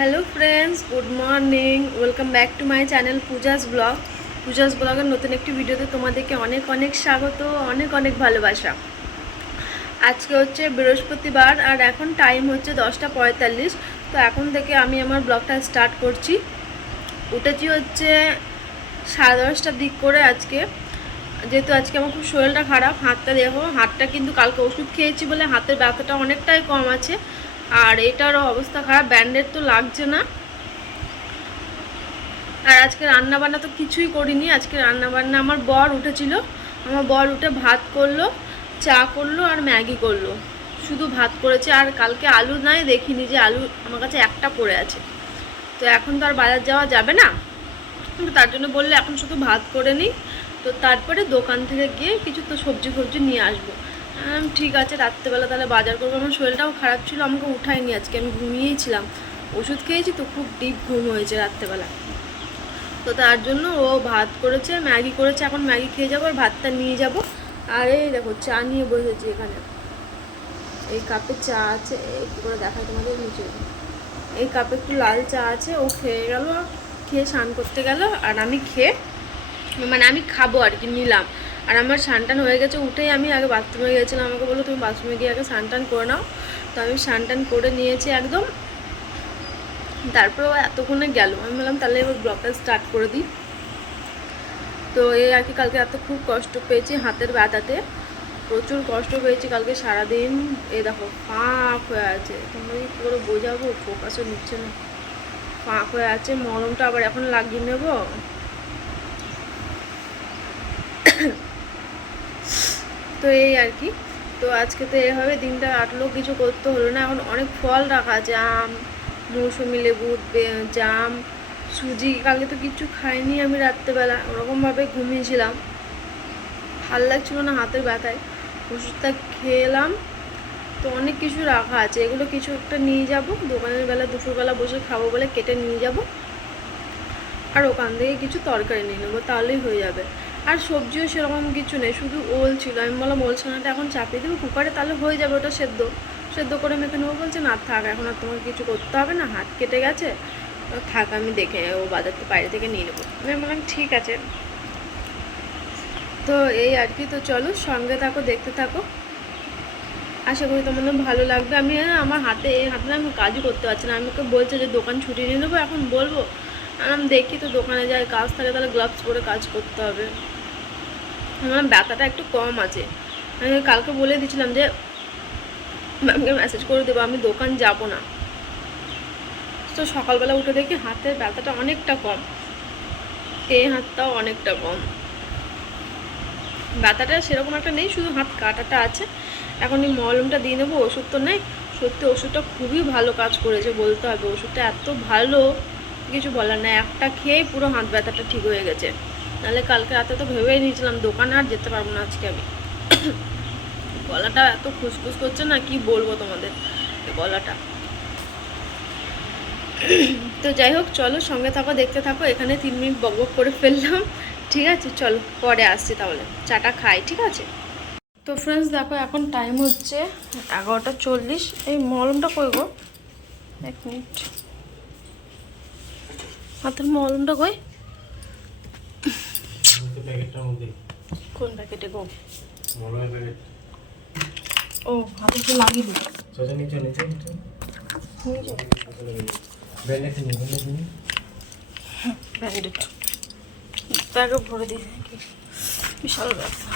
Hello friends, good morning. Welcome back to my channel Puja's blog. Puja's ব্লগের নতুন একটি ভিডিওতে তোমাদেরকে অনেক অনেক স্বাগত, অনেক অনেক ভালোবাসা। আজকে হচ্ছে বৃহস্পতিবার আর এখন টাইম হচ্ছে 10:45। তো এখন থেকে আমি আমার ব্লগটা স্টার্ট করছি। উঠেছি হচ্ছে 10:30টার দিক করে আজকে, যেহেতু আজকে আমার খুব শরীরটা খারাপ। হাতটা দেখো, হাতটা কিন্তু কালকে ওষুধ খেয়েছি বলে হাতের ব্যথাটা অনেকটাই কম আছে। আর এটারও অবস্থা খারাপ, ব্যান্ডেড তো লাগছে না। আর আজকে রান্নাবান্না তো কিছুই করিনি। আজকে রান্নাবান্না আমার বর উঠেছিল, আমার বর উঠে ভাত করলো, চা করলো আর ম্যাগি করলো। শুধু ভাত করেছে। আর কালকে আলু নাই, দেখিনি যে আলু আমার কাছে একটা পড়ে আছে। তো এখন তো আর বাজার যাওয়া যাবে না, তো তার জন্য বললে এখন শুধু ভাত করে নিই, তো তারপরে দোকান থেকে গিয়ে কিছু তো সবজি ফবজি নিয়ে আসবো। ঠিক আছে, রাত্রেবেলা তাহলে বাজার করবো। আমার শরীরটাও খারাপ ছিল, আমাকে উঠায়নি আজকে, আমি ঘুমিয়েই ছিলাম। ওষুধ খেয়েছি তো খুব ডিপ ঘুম হয়েছে রাত্রেবেলা। তো তার জন্য ও ভাত করেছে, ম্যাগি করেছে। এখন ম্যাগি খেয়ে যাবো আর ভাতটা নিয়ে যাব। আর এই দেখো চা নিয়ে বসেছি এখানে। এই কাপে চা আছে, একটু করে দেখাই তোমাদের নিচে। এই কাপে একটু লাল চা আছে। ও খেয়ে গেল, খেয়ে স্নান করতে গেল। আর আমি খেয়ে আমি খাবো আর কি, নিলাম। আর আমার স্নান টান হয়ে গেছে, উঠেই আমি আগে বাথরুমে গিয়েছিলাম। আমাকে বললো তুমি বাথরুমে গিয়ে আগে স্নান টান করে নাও। তো আমি স্নান টান করে নিয়েছি একদম। তারপরে ও এতক্ষণে গেল, আমি বললাম তাহলে এবার ব্লগটা স্টার্ট করে দিই। তো এই আর কি, কালকে এত খুব কষ্ট পেয়েছি হাতের ব্যথাতে, প্রচুর কষ্ট পেয়েছি কালকে সারাদিন। এই দেখো ফাঁক হয়ে আছে, তোমরা কি করে বোঝাবো, ফোকাসও নিচ্ছে না। ফাঁক হয়ে আছে, মলমটা আবার এখন লাগিয়ে নেব। তো এই আর কি। তো আজকে তো এভাবে দিনটা কাটলো, কিছু করতে হলো না। এখন অনেক ফল রাখা আছে, আম, মৌসুমি লেবু, জাম, সুজি। কালকে তো কিছু খাইনি আমি রাত্রেবেলা, ওরকমভাবে ঘুমিয়েছিলাম, ভাল লাগছিল না হাতের ব্যথায়। ওষুধটা খেলাম। তো অনেক কিছু রাখা আছে, এগুলো কিছু একটা নিয়ে যাব দোকানের বেলা, দুপুরবেলা বসে খাবো বলে কেটে নিয়ে যাব। আর ওখান থেকে কিছু তরকারি নিয়ে নেবো, তাহলেই হয়ে যাবে। আর সবজিও সেরকম কিছু নেই, শুধু ওল ছিল। আমি বললাম ওল ছানাটা এখন চাপিয়ে দেবো কুকারে, তাহলে হয়ে যাবে, ওটা সেদ্ধ সেদ্ধ করে মেখে নেবো। বলছে না থাক, এখন আর তোমাকে কিছু করতে হবে না, হাত কেটে গেছে, থাক আমি দেখে ও বাজার তো বাইরে থেকে নিয়ে নেবো। আমি বললাম ঠিক আছে। তো এই আর কি। তো চলো সঙ্গে থাকো, দেখতে থাকো, আশা করি তোমাদের ভালো লাগবে। আমি আমার হাতে, এই হাতে আমি কাজই করতে পারছি না। আমাকে বলছে যে দোকান ছুটি নিয়ে নেবো, এখন বলবো। আমি দেখি, তো দোকানে যাই, কাজ থাকে তাহলে গ্লাভস পরে কাজ করতে হবে। আমার ব্যথাটা একটু কম আছে। আমি কালকে বলে দিয়েছিলাম যে ম্যামকে মেসেজ করে দেবো আমি দোকান যাব না। তো সকালবেলা উঠে দেখি হাতের ব্যথাটা অনেকটা কম, এই হাতটাও অনেকটা কম। ব্যথাটা সেরকম একটা নেই, শুধু হাত কাটাটা আছে। এখন এই মলমটা দিয়ে নেবো, ওষুধ তো নেই। সত্যি ওষুধটা খুবই ভালো কাজ করেছে বলতে হবে, ওষুধটা এত ভালো কিছু বলার না। একটা খেয়েই পুরো হাত ব্যথাটা ঠিক হয়ে গেছে। নাহলে কালকে রাতে তো ভেবেই নিয়েছিলাম দোকানে আর যেতে পারবো না আজকে আমি। গলাটা এত খুসখুস করছে না, কি বলবো তোমাদের গলাটা। তো যাই হোক, চলো সঙ্গে থাকো, দেখতে থাকো। এখানে 3 মিনিট বকবক করে ফেললাম, ঠিক আছে। চলো পরে আসছি, তাহলে চাটা খাই, ঠিক আছে। তো ফ্রেন্ডস দেখো, এখন টাইম হচ্ছে 11:40। এই মলমটা কই গো, 1 মিনিট, হাতের মলমটা কই, কোন প্যাকেটে গো? ও হাতে তো লাগিয়ে দিই, ব্যান্ডেড ব্যাগে ভরে দিই, বিশাল ব্যথা।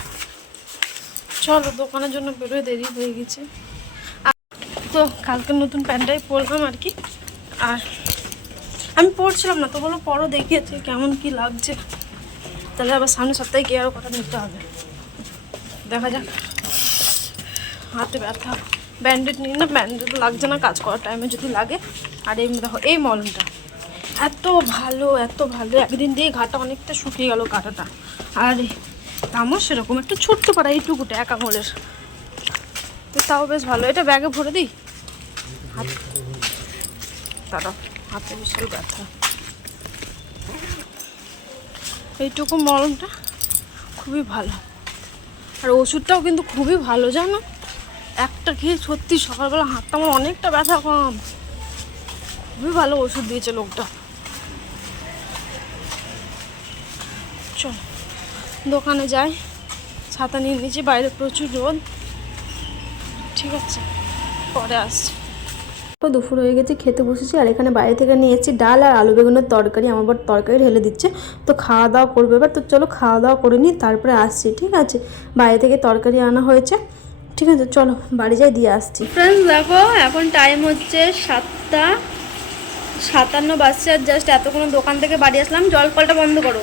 চলো দোকানের জন্য বেরোয়, দেরি হয়ে গেছে। তো কালকে নতুন প্যান্টটাই পরলাম আর কি। আর আমি পরছিলাম না তো, বলো পরও দেখিয়েছে কেমন কি লাগছে। তাহলে আবার সামনের সপ্তাহে গিয়ে আরও কথা নিতে হবে, দেখা যাক। হাতে ব্যথা, ব্যান্ডেড নিই না, ব্যান্ডেড লাগছে না কাজ করার টাইমে যদি লাগে। আর এই দেখো এই মলমটা এত ভালো, এত ভালো, একদিন দিয়ে ঘাটা অনেকটা শুকিয়ে গেল কাটাটা। আর আমার সেরকম একটা ছোট্ট পাড়া, এইটুকুটা 1 আঙুলের, তো তাও বেশ ভালো। এটা ব্যাগে ভরে দিই। হাত তারা হাতে বিশাল ব্যথা। এইটুকু মলমটা খুবই ভালো, আর ওষুধটাও কিন্তু খুবই ভালো জানো। একটা খেয়ে সত্যি সকালবেলা হাতটা আমার অনেকটা ব্যথা কম। খুবই ভালো ওষুধ দিয়েছে লোকটা। চল দোকানে যাই, ছাতা নিয়ে নিয়েছি, বাইরে প্রচুর রোদ। ঠিক আছে, পরে আসছি। দুপুর হয়ে গেছে, খেতে বসেছি। আর এখানে বাইরে থেকে নিয়ে এসেছি ডাল আর আলু বেগুনের তরকারি। আমার বর তরকারি ঢেলে দিচ্ছে, তো খাওয়া দাওয়া করবে এবার। তো চলো খাওয়া দাওয়া করে নিই, তারপরে আসছি। ঠিক আছে, বাইরে থেকে তরকারি আনা হয়েছে। ঠিক আছে, চলো বাড়ি যাই, দিয়ে আসছি। ফ্রেন্ডস দেখো, এখন টাইম হচ্ছে 7:57 বাজছে। আর জাস্ট এতক্ষণ দোকান থেকে বাড়ি আসলাম। জল কলটা বন্ধ করো।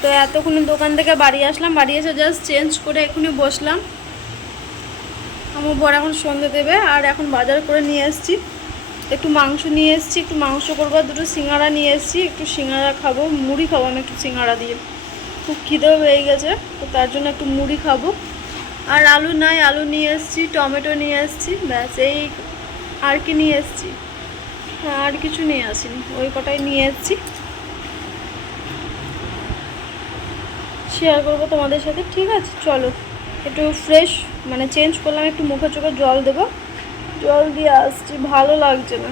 তো এতক্ষণ দোকান থেকে বাড়ি আসলাম, বাড়ি এসে জাস্ট চেঞ্জ করে এখনই বসলাম। আমার বর এখন সন্ধে দেবে। আর এখন বাজার করে নিয়ে এসেছি, একটু মাংস নিয়ে এসেছি, একটু মাংস করবো। দুটো সিঙ্গাড়া নিয়ে এসেছি, একটু সিঙ্গাড়া খাবো, মুড়ি খাবো আমি একটু সিঙ্গাড়া দিয়ে। খুব খিদেও হয়ে গেছে, তো তার জন্য একটু মুড়ি খাবো। আর আলু নাই, আলু নিয়ে এসেছি, টমেটো নিয়ে এসেছি, ব্যাস এই। আর কি নিয়ে এসেছি? আর কিছু নিয়ে আসিনি, ওই কটাই নিয়ে এসেছি। শেয়ার করবো তোমাদের সাথে। ঠিক আছে, চলো একটু ফ্রেশ মানে চেঞ্জ করলাম, একটু মুখে চোখে জল দেবো, জল দিয়ে আসছি। ভালো লাগছে না,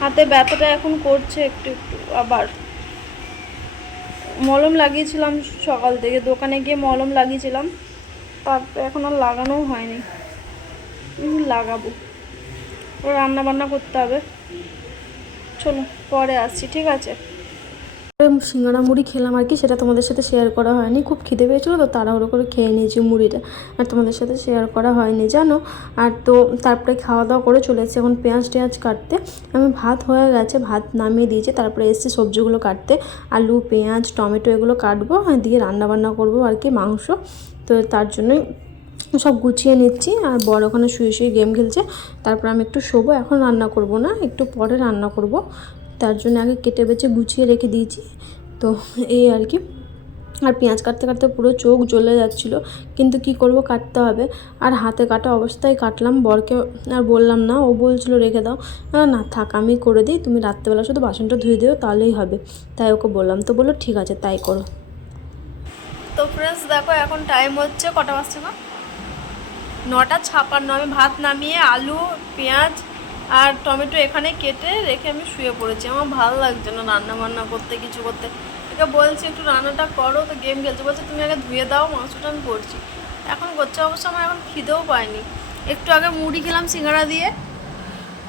হাতে ব্যথাটা এখন করছে একটু একটু। আবার মলম লাগিয়েছিলাম সকাল থেকে, দোকানে গিয়ে মলম লাগিয়েছিলাম, তারপরে এখন আর লাগানোও হয়নি। লাগাবো, রান্না বান্না করতে হবে। চলো পরে আসছি। ঠিক আছে, সিঙ্গাড়া মুড়ি খেলাম আর কি, সেটা তোমাদের সাথে শেয়ার করা হয়নি। খুব খিদে পেয়েছিলো, তো তাড়াহুড়ো করে খেয়ে নিয়েছি মুড়িটা, আর তোমাদের সাথে শেয়ার করা হয়নি জানো। আর তো তারপরে খাওয়া দাওয়া করে চলে এসেছি এখন পেঁয়াজ টেঁয়াজ কাটতে। আমি ভাত হয়ে গেছে, ভাত নামিয়ে দিয়েছি, তারপরে এসেছি সবজিগুলো কাটতে। আলু পেঁয়াজ টমেটো এগুলো কাটবো, দিয়ে রান্নাবান্না করবো আর কি, মাংস। তো তার জন্যই সব গুছিয়ে নিচ্ছি। আর বড় ওখানে শুয়ে শুয়ে গেম খেলছে। তারপর আমি একটু শোবো, এখন রান্না করব না, একটু পরে রান্না করব। তার জন্য আগে কেটে বেছে গুছিয়ে রেখে দিয়েছি। তো এই আর কি। আর পেঁয়াজ কাটতে কাটতে পুরো চোখ জ্বলে যাচ্ছিলো, কিন্তু কি করব, কাটতে হবে। আর হাতে কাটা অবস্থায় কাটলাম। বরকে আর বললাম না, ও বলছিল রেখে দাও। না থাক, আমি করে দিই, তুমি রাত্রেবেলা শুধু বাসনটা ধুয়ে দিও, তাহলেই হবে। তাই ওকে বললাম, তো বললো ঠিক আছে তাই করো। তো ফ্রেন্ডস দেখো, এখন টাইম হচ্ছে কটা বাজছে না, 9:56। আমি ভাত নামিয়ে আলু পেঁয়াজ আর টমেটো এখানে কেটে রেখে আমি শুয়ে পড়েছি। আমার ভালো লাগছে না রান্না বান্না করতে, কিছু করতে। একে বলছি একটু রান্নাটা করো, তো গেম খেলতে বলছে তুমি আগে ধুয়ে দাও, মাংসটা আমি করছি। এখন করছে অবশ্য, আমার এখন খিদেও পায়নি। একটু আগে মুড়ি খেলাম সিঙ্গাড়া দিয়ে,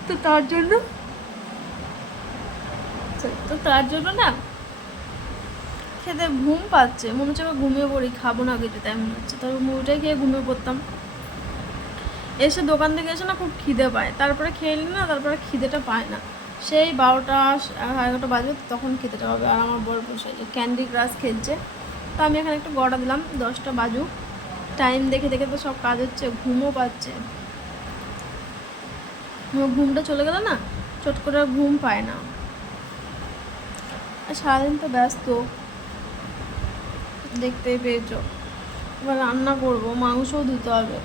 তো তার জন্য না খেতে ঘুম পাচ্ছে, মনে হচ্ছে আমি ঘুমিয়ে পড়ি, খাবো না কিছু, তাই মনে হচ্ছে। তারপর মুড়িটাই খেয়ে ঘুমিয়ে পড়তাম। এসে দোকান থেকে এসে না খুব খিদে পায়, তারপরে খেয়ে নিই না, তারপরে খিদেটা পায় না। সেই 12টা 11টা বাজবে, তখন খিদেটা হবে। আর আমার বড় বসে ক্যান্ডি ক্রাশ খেলছে, তো আমি এখানে একটু গড়া দিলাম, 10টা বাজুক। টাইম দেখে দেখে তো সব কাজ হচ্ছে, ঘুমও পাচ্ছে। ঘুমটা চলে গেলে না, চট করে ঘুম পায় না। আর সারাদিন তো ব্যস্ত, দেখতেই পেয়েছো। এবার রান্না করবো, মাংসও ধুতে হবে।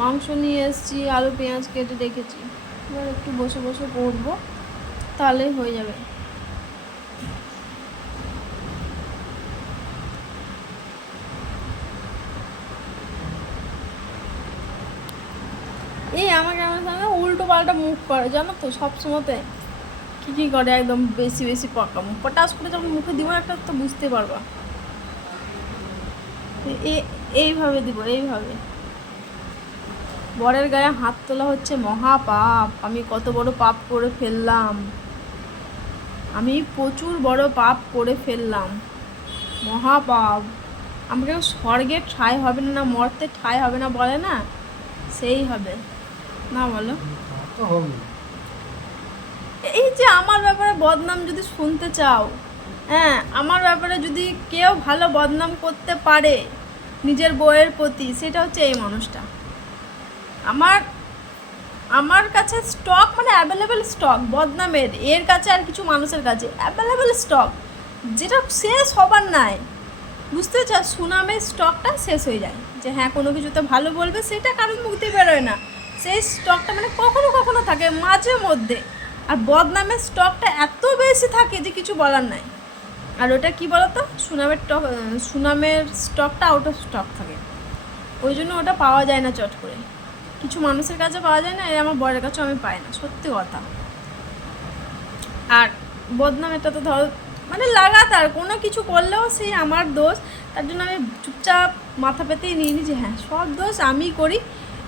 মাংস নিয়ে এসেছি, আলু পেঁয়াজ কেটে রেখেছি। এবার একটু বসে বসে করবো, তাহলেই হয়ে যাবে। এই আমাকে আমার সঙ্গে উল্টো পাল্টা মুখ করে জানো তো, সবসময়তে কী করে, একদম বেশি বেশি পটাশ করে যখন মুখে দিব একটা, তো বুঝতে পারবা। এইভাবে দিব, এইভাবে। বরের গায়ে হাত তোলা হচ্ছে মহা পাপ। আমি কত বড় পাপ করে ফেললাম, আমি প্রচুর বড় পাপ করে ফেললাম, মহা পাপ। আমাকে স্বর্গে ঠাঁই হবে না, মরতে ঠাঁই হবে না বলে না, সেই হবে না, বলো। এই যে আমার ব্যাপারে বদনাম যদি শুনতে চাও, হ্যাঁ, আমার ব্যাপারে যদি কেউ ভালো বদনাম করতে পারে নিজের বউয়ের প্রতি, সেটা হচ্ছে এই মানুষটা। আমার কাছে স্টক মানে অ্যাভেলেবেল স্টক বদনামের, এর কাছে আর কিছু মানুষের কাছে অ্যাভেলেবেল স্টক, যেটা শেষ হবার নাই। বুঝতে চাও, সুনামের স্টকটা শেষ হয়ে যায়, যে হ্যাঁ কোনো কিছুতে ভালো বলবে, সেটা কারোর মুখ দিয়ে বেরোয় না। সেই স্টকটা মানে কখনো কখনো থাকে মাঝে মধ্যে। আর বদনামের স্টকটা এত বেশি থাকে যে কিছু বলার নাই। আর ওটা কী বলতো, সুনামের স্টকটা আউট অফ স্টক থাকে, ওই জন্য ওটা পাওয়া যায় না চট করে। কিছু মানুষের কাছে পাওয়া যায় না, এই আমার বরের কাছেও আমি পাই না, সত্যি কথা। আর বদনাম এটা তো ধরো মানে লাগাতার কোনো কিছু করলেও সেই আমার দোষ, তার জন্য আমি চুপচাপ মাথা পেতেই নিয়ে নিই যে হ্যাঁ সব দোষ আমি করি।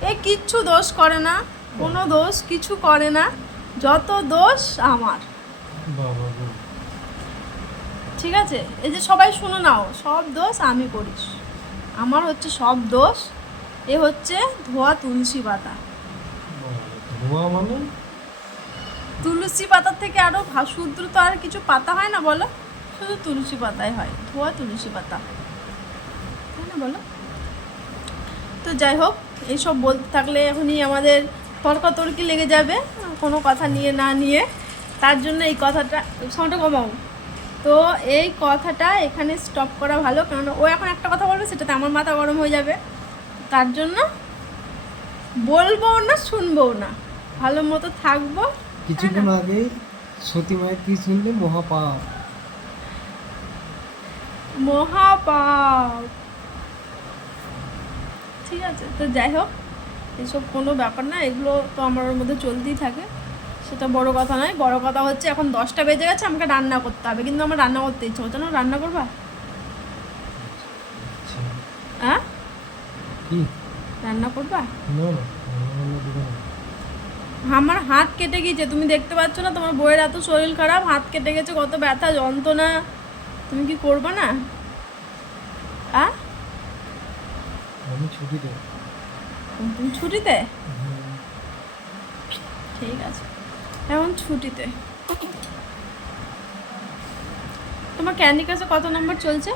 এ কিচ্ছু দোষ করে না, কোনো দোষ কিছু করে না, যত দোষ আমার। ঠিক আছে, এই যে সবাই শুনে নাও, সব দোষ আমি করিস, আমার হচ্ছে সব দোষ। এ হচ্ছে ধোয়া তুলসী পাতা। ধোয়া মানে তুলসী পাতার থেকে আরও শুদ্র তো আর কিছু পাতা হয় না বলো, শুধু তুলসী পাতাই হয়, ধোয়া তুলসী পাতা, তাই না বলো? তো যাই হোক, এইসব বলতে থাকলে এখনই আমাদের তর্কাতর্কি লেগে যাবে কোনো কথা নিয়ে না নিয়ে, তার জন্য এই কথাটা সাউন্ডটা কমাও। তো এই কথাটা এখানে স্টপ করা ভালো, কারণ ও এখন একটা কথা বলবে সেটাতে আমার মাথা গরম হয়ে যাবে, তার জন্য বলবো না শুনবো না, ভালো মতো থাকবো। কিছুক্ষণ আগে সতী মায়ের কি শুনলে? মহাপাপ। মহাপাপ। ঠিক আছে, তো যাই হোক, এসব কোনো ব্যাপার না, এগুলো তো আমার মধ্যে চলতেই থাকে, সেটা বড় কথা নয়। বড় কথা হচ্ছে এখন 10টা বেজে গেছে, আমাকে রান্না করতে হবে, কিন্তু আমার রান্না করতে ইচ্ছে হচ্ছে না। রান্না করবা? হ্যাঁ, কি রান্না করবা? না না, রান্না দিবে না। আমার হাত কেটে গিয়েছে, তুমি দেখতে পাচ্ছ না? তোমার বউয়ের এত শরীর খারাপ, হাত কেটে গেছে, কত ব্যথা যন্ত্রণা, তুমি কি করবা না? হ্যাঁ, আমি ছুটি দেব। তুমি ছুটিতে? ঠিক আছে, এখন ছুটিতে। তোমার ক্যান্ডি ক্রাশে কত নম্বর চলছে?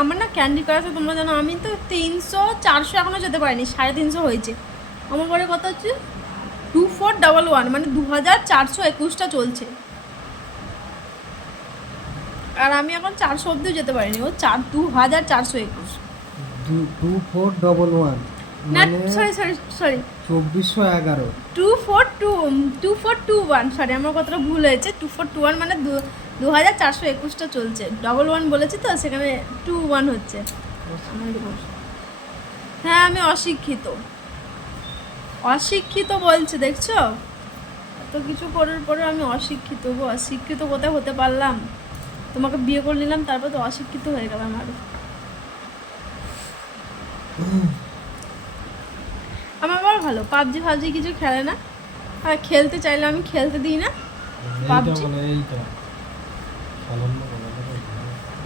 আমার না ক্যান্ডি ক্রাশে তোমরা জানো আমি তো 300 400 এখনও যেতে পারিনি, 350 হয়েছে। আমার পরে কথা হচ্ছে 2411, মানে 2421টা চলছে, আর আমি এখন 400 অব্দিও যেতে পারিনি। ও 2421। 2411 না মানে সরি সরি সরি 2411। 2421, সরি আমার কথাটা ভুল হয়েছে। 2421 মানে 2421টা চলছে, 11 বলেছি তো, সেখানে 21 হচ্ছে। হ্যাঁ, আমি অশিক্ষিত, অশিক্ষিত বলছে, দেখছো? এত কিছু করার পরে আমি অশিক্ষিত গো, অশিক্ষিত কোথায় হতে পারলাম? তোমাকে বিয়ে করে নিলাম, তারপর তো অশিক্ষিত হয়ে গেলাম আরো। আমার বাবা ভালো, পাবজি ফাবজি কিছু খেলে না, আর খেলতে চাইলে আমি খেলতে দিই না। পাবজি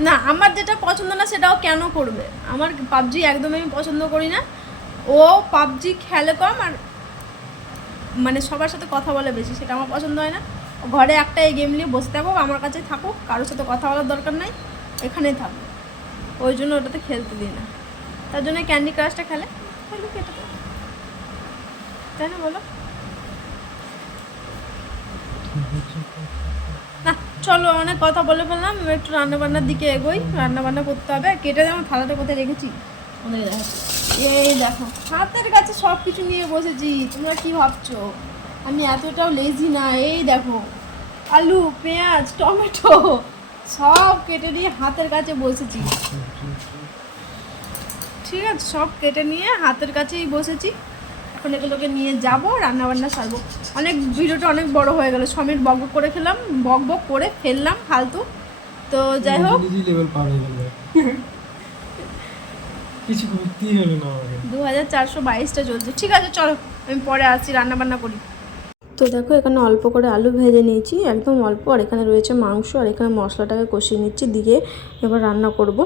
না, আমার যেটা পছন্দ না সেটাও কেন করবে? আমার পাবজি একদমই আমি পছন্দ করি না। ও পাবজি খেলে কম, আর মানে সবার সাথে কথা বলে বেশি, সেটা আমার পছন্দ হয় না। ঘরে একটা এই গেম নিয়ে বসে থাকুক, আমার কাছে থাকুক, কারোর সাথে কথা বলার দরকার নাই, এখানেই থাকুক, ওই জন্য ওটাতে খেলতে দিই না। তার জন্য ক্যান্ডি ক্রাশটা খেলে, এটাতে, তাই না বলো? না চলো, অনেক কথা বলে ফেললাম, একটু রান্নাবান্নার দিকে এগোই। রান্নাবান্না করতে হবে। কেটে যেমন থালাটা কোথায় রেখেছি ওদের দেখাচ্ছি। এই দেখো, হাতের কাছে সব কিছু নিয়ে বসেছি, তোমরা কি ভাবছো আমি এতটাও লেজি না? এই দেখো, আলু, পেঁয়াজ, টমেটো সব কেটে নিয়ে হাতের কাছে বসেছি। ঠিক আছে, সব কেটে নিয়ে হাতের কাছেই বসেছি। এখন এগুলোকে নিয়ে যাবো, রান্নাবান্না সারবো। অনেক ভিডিওটা অনেক বড় হয়ে গেল, সমেত বক বক করে খেলাম, বক বক করে ফেললাম ফালতু। তো যাই হোক, লেভেল পার হয়ে গেল, কিছু করতেই হলো না আমাকে। 2422টা চলছে। ঠিক আছে চলো, আমি পরে আসছি, রান্নাবান্না করি। তো দেখো, এখানে অল্প করে আলু ভেজে নিয়েছি, একদম অল্প, আর এখানে রয়েছে মাংস, আর এখানে মশলাটাকে কষিয়ে নিচ্ছি, দিয়ে এবার রান্না করব।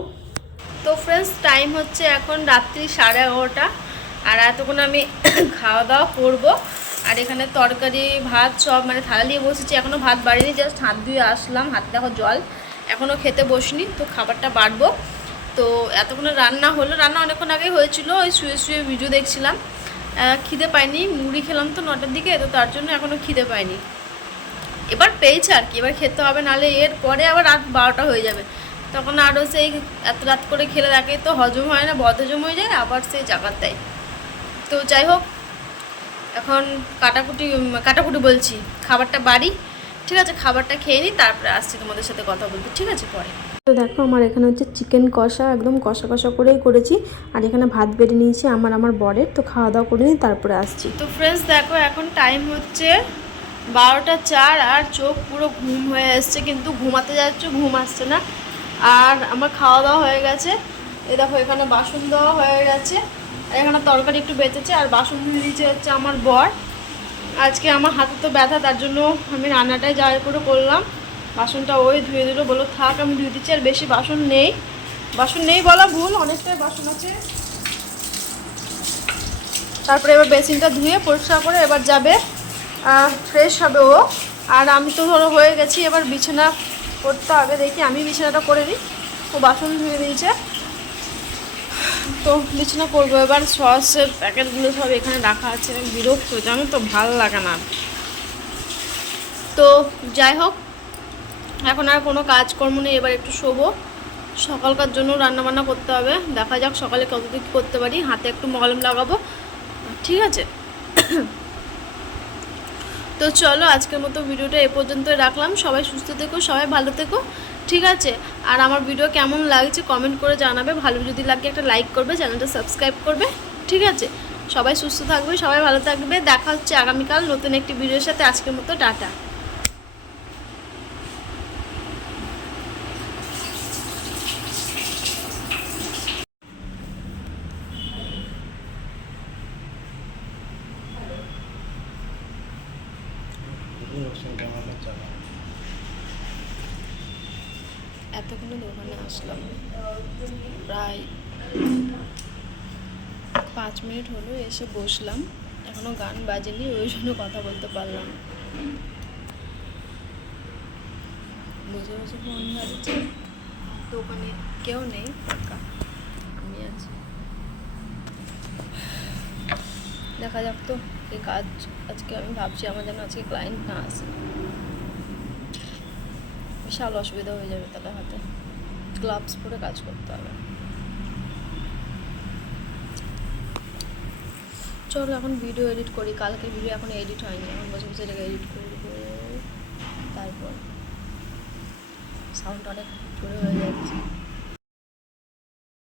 তো ফ্রেন্ডস, টাইম হচ্ছে এখন রাত্রি 11:30, আর এতক্ষণ আমি খাওয়া দাওয়া করবো। আর এখানে তরকারি ভাত সব মানে থালা নিয়ে বসেছি, এখনও ভাত বাড়িনি, জাস্ট হাত ধুয়ে আসলাম, হাতে দেখো জল, এখনও খেতে বসিনি, তো খাবারটা বাড়বো। তো এতক্ষণে রান্না হলো, রান্না অনেকক্ষণ আগেই হয়েছিল, ওই শুয়ে শুয়ে ভিডিও দেখছিলাম, খিদে পাইনি, মুড়ি খেলাম তো 9টার দিকে, তো তার জন্য এখনও খিদে পাইনি। এবার পেয়েছে আর কি, এবার খেতে হবে, নাহলে এর পরে আবার রাত 12টা হয়ে যাবে, তখন আরও সেই এত রাত করে খেলে দেখে তো হজম হয় না, বদহজম হয়ে যায়, আবার সেই জাগাত দেয়। তো যাই হোক, এখন কাটাকুটি বলছি, খাবারটা বাড়ি। ঠিক আছে, খাবারটা খেয়ে নিই, তারপরে আসছি তোমাদের সাথে কথা বলতে। ঠিক আছে, পরে। তো দেখো আমার এখানে হচ্ছে চিকেন কষা, একদম কষা কষা করেই করেছি। আর এখানে ভাত বেড়ে নিয়েছি আমার বরের। তো খাওয়া দাওয়া করে নিই, তারপরে আসছি। তো ফ্রেন্ডস দেখো এখন টাইম হচ্ছে 12টা 4 আর চোখ পুরো ঘুম হয়ে আসছে, কিন্তু ঘুমাতে যাচ্ছ ঘুম আসছে না। আর আমার খাওয়া দাওয়া হয়ে গেছে। এই দেখো এখানে বাসন দেওয়া হয়ে গেছে, আর এখানে তরকারি একটু বেঁচেছে, আর বাসন ধুয়ে দিয়েছে হচ্ছে আমার বর। আজকে আমার হাতে তো ব্যথা, তার জন্য আমি রান্নাটাই যা করে করলাম। বাসনটা ওই ধুয়ে দিল, বলো থাক আমি ধুয়ে দিচ্ছি। আর বেশি বাসন নেই বলা ভুল, অনেকটাই বাসন আছে। তারপরে এবার বেসিনটা ধুয়ে পরিষ্কার করে এবার যাবে, ফ্রেশ হবে ও। আর আমি তো ধরো হয়ে গেছি, এবার বিছানা করতে হবে। দেখি আমি বিছানাটা করে নিই, ও বাসন ধুয়ে দিয়েছে। তো বিছানা করবো এবার। সসের প্যাকেটগুলো সব এখানে রাখা আছে, বিরক্ত জানো তো, ভালো লাগে না। তো যাই হোক, এখন আর কোনো কাজকর্ম নেই, এবার একটু শোবো। সকালকার জন্য রান্নাবান্না করতে হবে, দেখা যাক সকালে কতটুকু করতে পারি। হাতে একটু মলম লাগাবো, ঠিক আছে। তো চলো আজকের মতো ভিডিওটা এ পর্যন্তই রাখলাম। সবাই সুস্থ থেকো, সবাই ভালো থেকো, ঠিক আছে। আর আমার ভিডিও কেমন লাগছে কমেন্ট করে জানাবে। ভালো যদি লাগে একটা লাইক করবে, চ্যানেলটা সাবস্ক্রাইব করবে, ঠিক আছে। সবাই সুস্থ থাকবে, সবাই ভালো থাকবে। দেখা হচ্ছে আগামীকাল নতুন একটি ভিডিওর সাথে। আজকের মতো টাটা। এতক্ষণে দোকানে আসলাম, প্রায় 5 মিনিট হলো এসে বসলাম, এখনো গান বাজেনি, ওই জন্য কথা বলতে পারলাম। বসে বসে ফোন বাজছে, দোকানে কেউ নেই, ফাঁকা আমি আছি। দেখা যাক তো এই কাজ। আজকে আমি ভাবছি আমার যেন আজকে ক্লায়েন্ট না আসে, বিশাল অসুবিধা হয়ে যাবে। তাহলে হাতে গ্লাভস পরে কাজ করতে হবে। চলো এখন ভিডিও এডিট করি, কালকে ভিডিও এখন এডিট হয়নি, এখন বসে বসে এটাকে এডিট করবো। তারপর সাউন্ড অনেক জোরে হয়ে যাচ্ছে।